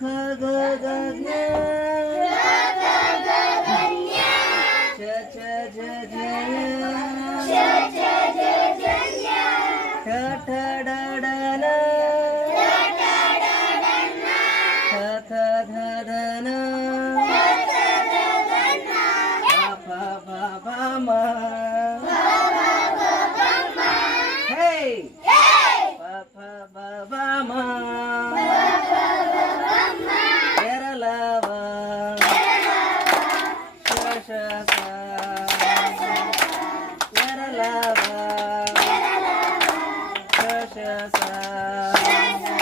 ख ग ग छ छ झ झ ठ ठ ड ड न थ थ ध ध न फ फ ಶಶ ಎರಲವ ಶಶ ಹ